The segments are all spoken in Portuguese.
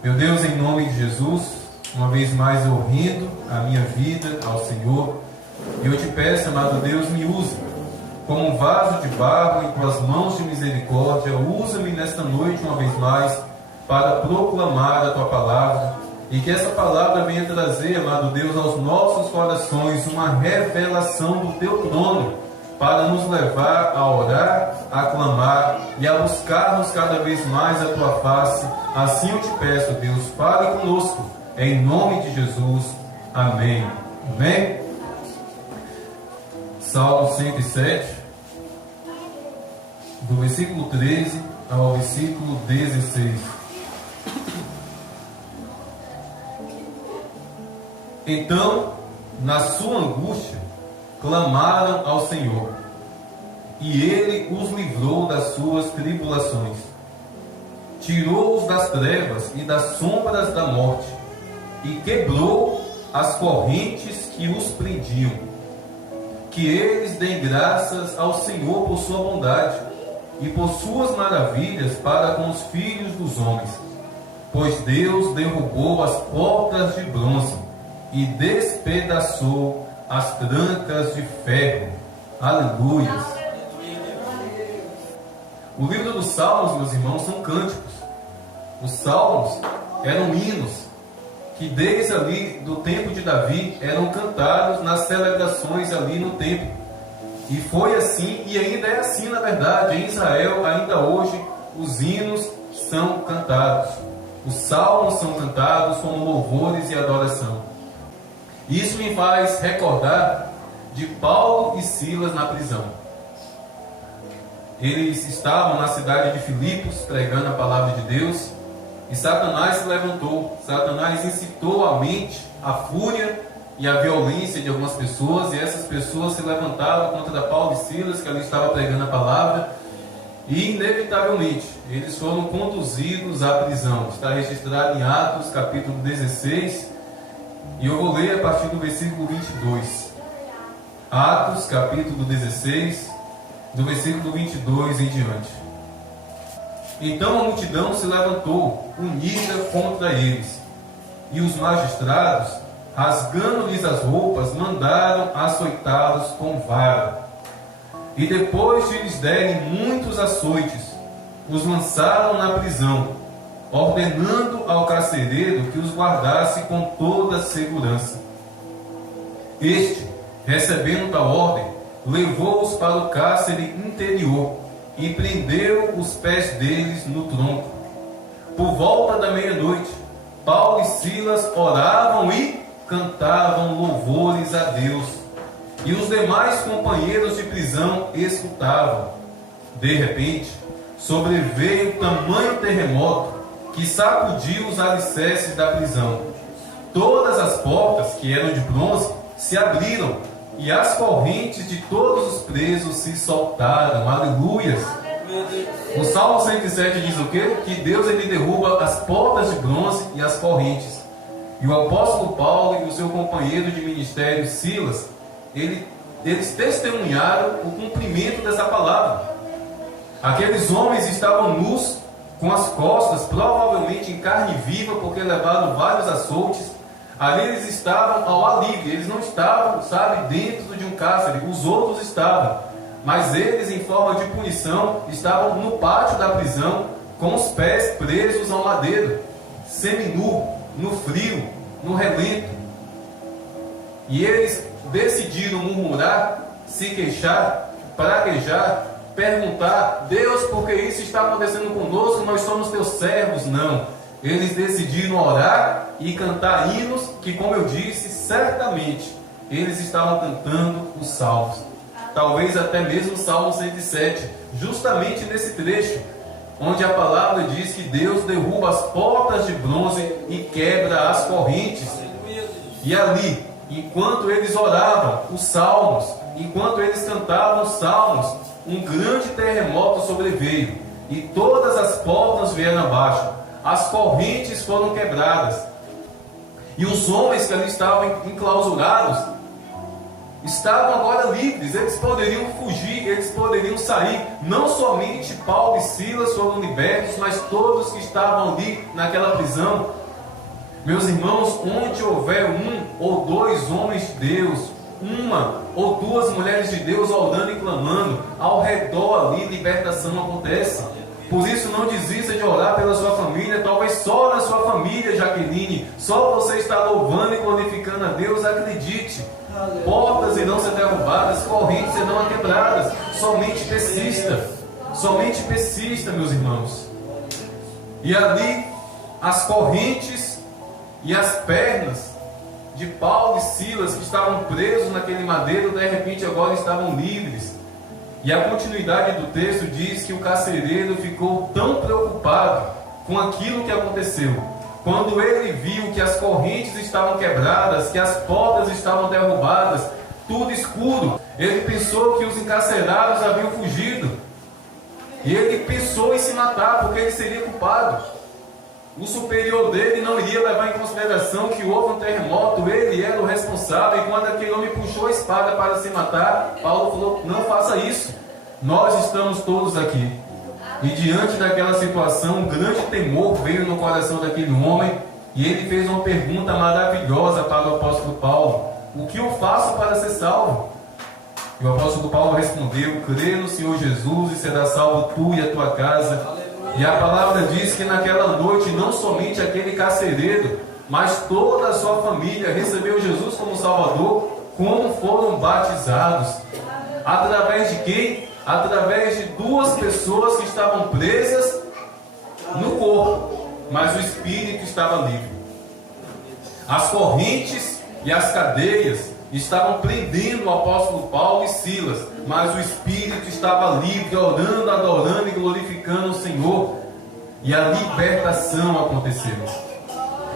Meu Deus, em nome de Jesus, uma vez mais eu rendo a minha vida ao Senhor, e eu te peço, amado Deus, me use como um vaso de barro em tuas mãos de misericórdia. Usa-me nesta noite uma vez mais para proclamar a tua palavra, e que essa palavra venha trazer, amado Deus, aos nossos corações uma revelação do teu trono, para nos levar a orar, a clamar e a buscarmos cada vez mais a tua face. Assim eu te peço, Deus, fale conosco, em nome de Jesus. Amém. Amém. Salmo 107, do versículo 13 ao versículo 16. Então, na sua angústia, clamaram ao Senhor, e Ele os livrou das suas tribulações. Tirou-os das trevas e das sombras da morte, e quebrou as correntes que os prendiam. Que eles deem graças ao Senhor por sua bondade, e por suas maravilhas para com os filhos dos homens. Pois Deus derrubou as portas de bronze, e despedaçou as trancas de ferro. Aleluias. O livro dos Salmos, meus irmãos, são cânticos. Os Salmos eram hinos que desde ali do tempo de Davi eram cantados nas celebrações ali no templo. E foi assim, e ainda é assim na verdade. Em Israel, ainda hoje, os hinos são cantados. Os salmos são cantados como louvores e adoração. Isso me faz recordar de Paulo e Silas na prisão. Eles estavam na cidade de Filipos pregando a palavra de Deus, e Satanás se levantou. Satanás incitou a mente, a fúria e a violência de algumas pessoas, e essas pessoas se levantavam contra Paulo e Silas, que ali estavam pregando a palavra, e inevitavelmente eles foram conduzidos à prisão. Está registrado em Atos capítulo 16, e eu vou ler a partir do versículo 22. Atos capítulo 16, do versículo 22 em diante. Então a multidão se levantou, unida contra eles, e os magistrados, rasgando-lhes as roupas, mandaram açoitá-los com vara. E depois de lhes derem muitos açoites, os lançaram na prisão, ordenando ao carcereiro que os guardasse com toda a segurança. Este, recebendo tal ordem, levou-os para o cárcere interior e prendeu os pés deles no tronco. Por volta da meia-noite, Paulo e Silas oravam e cantavam louvores a Deus, e os demais companheiros de prisão escutavam. De repente, sobreveio tamanho terremoto que sacudiu os alicerces da prisão. Todas as portas, que eram de bronze, se abriram, e as correntes de todos os presos se soltaram. Aleluias! O Salmo 107 diz o quê? Que Deus ele derruba as portas de bronze e as correntes. E o apóstolo Paulo e o seu companheiro de ministério Silas, eles testemunharam o cumprimento dessa palavra. Aqueles homens estavam nus, com as costas provavelmente em carne viva, porque levaram vários açoites. Ali eles estavam ao alívio, eles não estavam, dentro de um cárcere, os outros estavam, mas eles, em forma de punição, estavam no pátio da prisão, com os pés presos ao madeiro, seminu, no frio, no relento. E eles decidiram murmurar, se queixar, praguejar, perguntar: Deus, por que isso está acontecendo conosco? Nós somos teus servos. Não. Eles decidiram orar e cantar hinos que, como eu disse, certamente eles estavam cantando os salmos. Talvez até mesmo o Salmo 107, justamente nesse trecho, onde a palavra diz que Deus derruba as portas de bronze e quebra as correntes. E ali, enquanto eles oravam os salmos, enquanto eles cantavam os salmos, um grande terremoto sobreveio, e todas as portas vieram abaixo. As correntes foram quebradas, e os homens que ali estavam enclausurados, estavam agora livres, eles poderiam fugir, eles poderiam sair. Não somente Paulo e Silas foram libertos, mas todos que estavam ali naquela prisão. Meus irmãos, onde houver um ou dois homens de Deus, uma ou duas mulheres de Deus orando e clamando, ao redor ali libertação acontece. Por isso não desista de orar pela sua família. Talvez só na sua família, Jaqueline, só você está louvando e glorificando a Deus. Acredite, portas irão ser derrubadas, correntes serão quebradas. Somente persista, meus irmãos. E ali as correntes e as pernas de Paulo e Silas, que estavam presos naquele madeiro, de repente agora estavam livres. E a continuidade do texto diz que o carcereiro ficou tão preocupado com aquilo que aconteceu, quando ele viu que as correntes estavam quebradas, que as portas estavam derrubadas, tudo escuro, ele pensou que os encarcerados haviam fugido, e ele pensou em se matar, porque ele seria culpado. O superior dele não iria levar em consideração que houve um terremoto, ele era o responsável, e quando aquele homem puxou a espada para se matar, Paulo falou: não faça isso, nós estamos todos aqui. E diante daquela situação, um grande temor veio no coração daquele homem, e ele fez uma pergunta maravilhosa para o apóstolo Paulo: o que eu faço para ser salvo? E o apóstolo Paulo respondeu: crê no Senhor Jesus e será salvo tu e a tua casa. E a palavra diz que naquela noite, não somente aquele carcereiro, mas toda a sua família recebeu Jesus como Salvador, como foram batizados. Através de quem? Através de duas pessoas que estavam presas no corpo, mas o espírito estava livre. As correntes e as cadeias estavam prendendo o apóstolo Paulo e Silas, mas o espírito estava livre, orando, adorando e glorificando o Senhor, e a libertação aconteceu.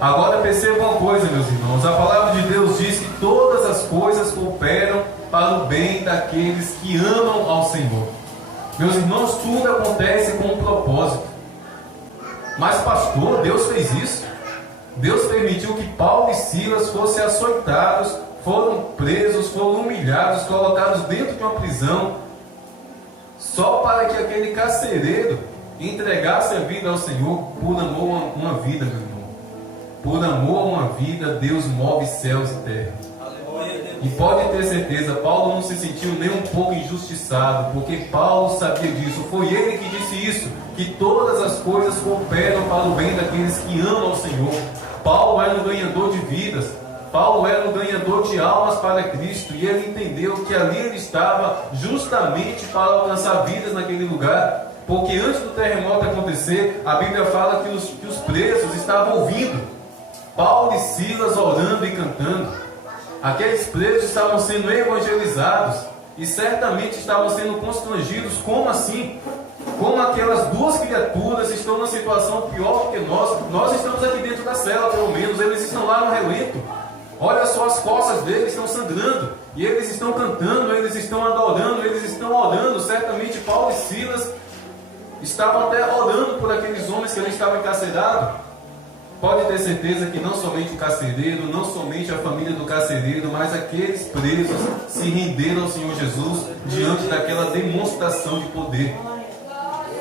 Agora percebam uma coisa, meus irmãos, a palavra de Deus diz que todas as coisas cooperam para o bem daqueles que amam ao Senhor. Meus irmãos, tudo acontece com um propósito. Mas pastor, Deus fez isso? Deus permitiu que Paulo e Silas fossem açoitados, foram presos, foram humilhados, colocados dentro de uma prisão, só para que aquele carcereiro entregasse a vida ao Senhor por amor a uma vida, meu irmão. Por amor a uma vida, Deus move céus e terra. E pode ter certeza, Paulo não se sentiu nem um pouco injustiçado, porque Paulo sabia disso. Foi ele que disse isso, que todas as coisas cooperam para o bem daqueles que amam ao Senhor. Paulo era um ganhador de vidas, Paulo era um ganhador de almas para Cristo, e ele entendeu que ali ele estava justamente para alcançar vidas naquele lugar. Porque antes do terremoto acontecer, a Bíblia fala que os presos estavam ouvindo Paulo e Silas orando e cantando. Aqueles presos estavam sendo evangelizados, e certamente estavam sendo constrangidos. Como assim? Como aquelas duas criaturas estão numa situação pior do que nós estamos aqui dentro da cela, pelo menos, eles estão lá no relento. Olha só, as costas deles estão sangrando, e eles estão cantando, eles estão adorando, eles estão orando. Certamente Paulo e Silas estavam até orando por aqueles homens que ali estavam encarcerados. Pode ter certeza que não somente o carcereiro, não somente a família do carcereiro, mas aqueles presos se renderam ao Senhor Jesus diante daquela demonstração de poder.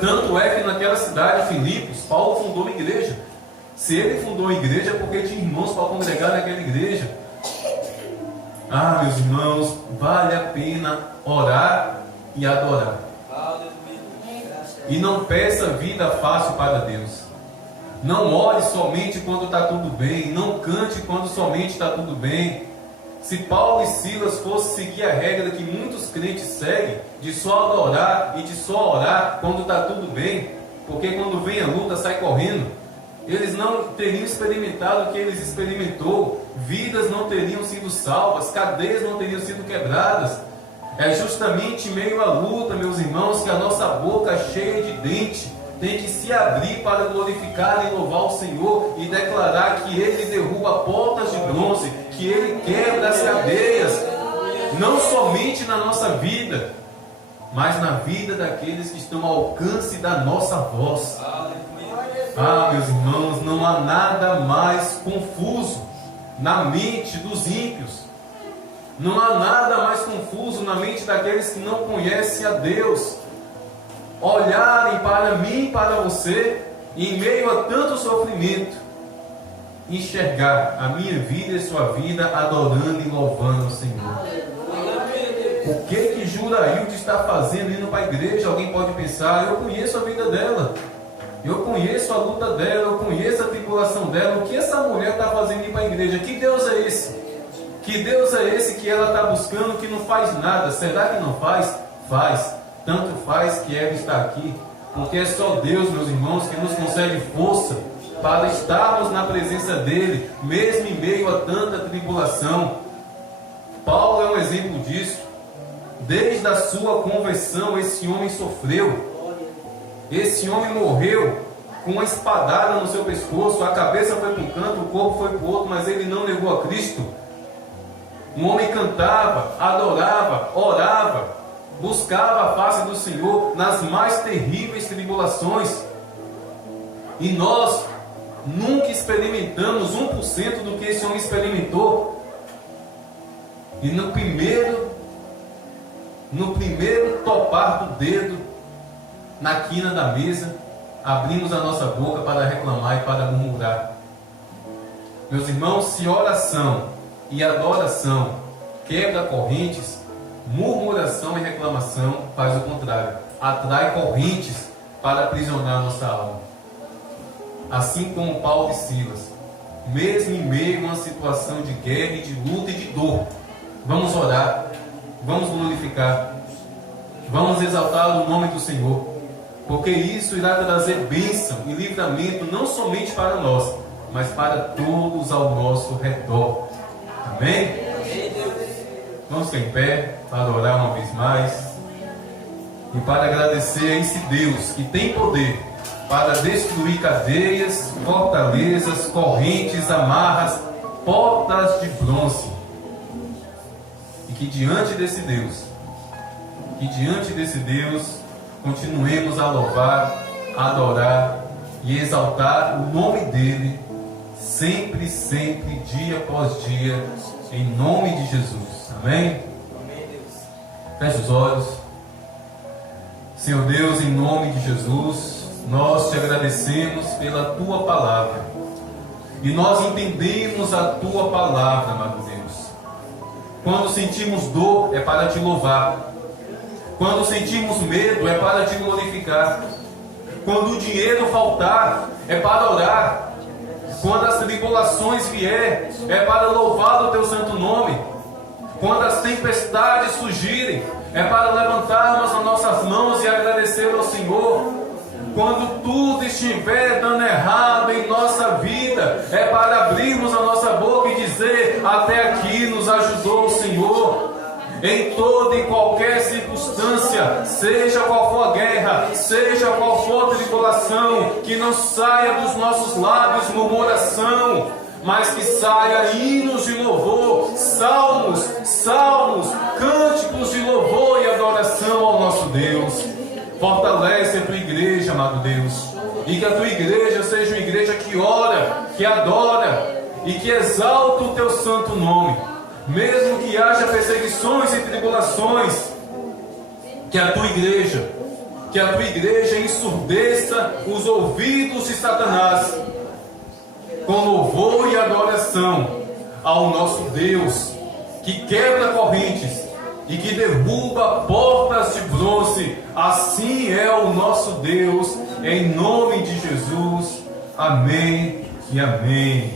Tanto é que naquela cidade, Filipos, Paulo fundou uma igreja. Se ele fundou uma igreja, é porque tinha irmãos para congregar naquela igreja. Ah, meus irmãos, vale a pena orar e adorar. E não peça vida fácil para Deus. Não ore somente quando está tudo bem. Não cante quando somente está tudo bem. Se Paulo e Silas fossem seguir a regra que muitos crentes seguem, de só adorar e de só orar quando está tudo bem, porque quando vem a luta sai correndo, eles não teriam experimentado o que eles experimentou, vidas não teriam sido salvas, cadeias não teriam sido quebradas. É justamente em meio à luta, meus irmãos, que a nossa boca cheia de dente tem que se abrir para glorificar e louvar o Senhor e declarar que Ele derruba portas de bronze, que Ele quebra as cadeias, não somente na nossa vida, mas na vida daqueles que estão ao alcance da nossa voz. Ah, meus irmãos, não há nada mais confuso na mente dos ímpios Não há nada mais confuso na mente daqueles que não conhecem a Deus. Olharem para mim e para você, e em meio a tanto sofrimento, enxergar a minha vida e sua vida adorando e louvando o Senhor. O que Jurailde está fazendo indo para a igreja? Alguém pode pensar: eu conheço a vida dela, eu conheço a luta dela, eu conheço a tribulação dela. O que essa mulher está fazendo indo para a igreja? Que Deus é esse? Que Deus é esse que ela está buscando, que não faz nada? Será que não faz? Faz. Tanto faz que ela está aqui, porque é só Deus, meus irmãos, que nos concede força para estarmos na presença dEle, mesmo em meio a tanta tribulação. Paulo é um exemplo disso. Desde a sua conversão, esse homem sofreu. Esse homem morreu com uma espadada no seu pescoço. A cabeça foi para um canto, o corpo foi para o outro, mas ele não negou a Cristo. Um homem cantava, adorava, orava, buscava a face do Senhor nas mais terríveis tribulações. E nós nunca experimentamos 1% do que esse homem experimentou. E no primeiro topar do dedo na quina da mesa, abrimos a nossa boca para reclamar e para murmurar. Meus irmãos, se oração e adoração quebra correntes, murmuração e reclamação faz o contrário, atrai correntes para aprisionar nossa alma. Assim como Paulo e Silas, mesmo em meio a uma situação de guerra, de luta e de dor, vamos orar, vamos glorificar, vamos exaltar o nome do Senhor, porque isso irá trazer bênção e livramento não somente para nós, mas para todos ao nosso redor. Amém? Vamos ficar em pé para adorar uma vez mais e para agradecer a esse Deus que tem poder para destruir cadeias, fortalezas, correntes, amarras, portas de bronze. E que diante desse Deus, continuemos a louvar, a adorar e exaltar o nome dEle, sempre, sempre, dia após dia, em nome de Jesus. Amém? Feche os olhos. Senhor Deus, em nome de Jesus, nós te agradecemos pela Tua palavra. E nós entendemos a Tua palavra, amado Deus. Quando sentimos dor, é para te louvar. Quando sentimos medo, é para te glorificar. Quando o dinheiro faltar, é para orar. Quando as tribulações vier, é para louvar o teu santo nome. Quando as tempestades surgirem, é para levantarmos as nossas mãos e agradecer ao Senhor. Quando tudo estiver dando errado em nossa vida, é para abrirmos a nossa boca e dizer: até aqui nos ajudou o Senhor. Em toda e qualquer circunstância, seja qual for a guerra, seja qual for a tribulação, que não saia dos nossos lábios murmuração, mas que saia hinos de louvor, salmos, cânticos de louvor e adoração ao nosso Deus. Fortalece a tua igreja, amado Deus, e que a tua igreja seja uma igreja que ora, que adora e que exalta o teu santo nome. Mesmo que haja perseguições e tribulações, que a tua igreja ensurdeça os ouvidos de Satanás, com louvor e adoração ao nosso Deus, que quebra correntes e que derruba portas de bronze. Assim é o nosso Deus, em nome de Jesus. Amém e amém.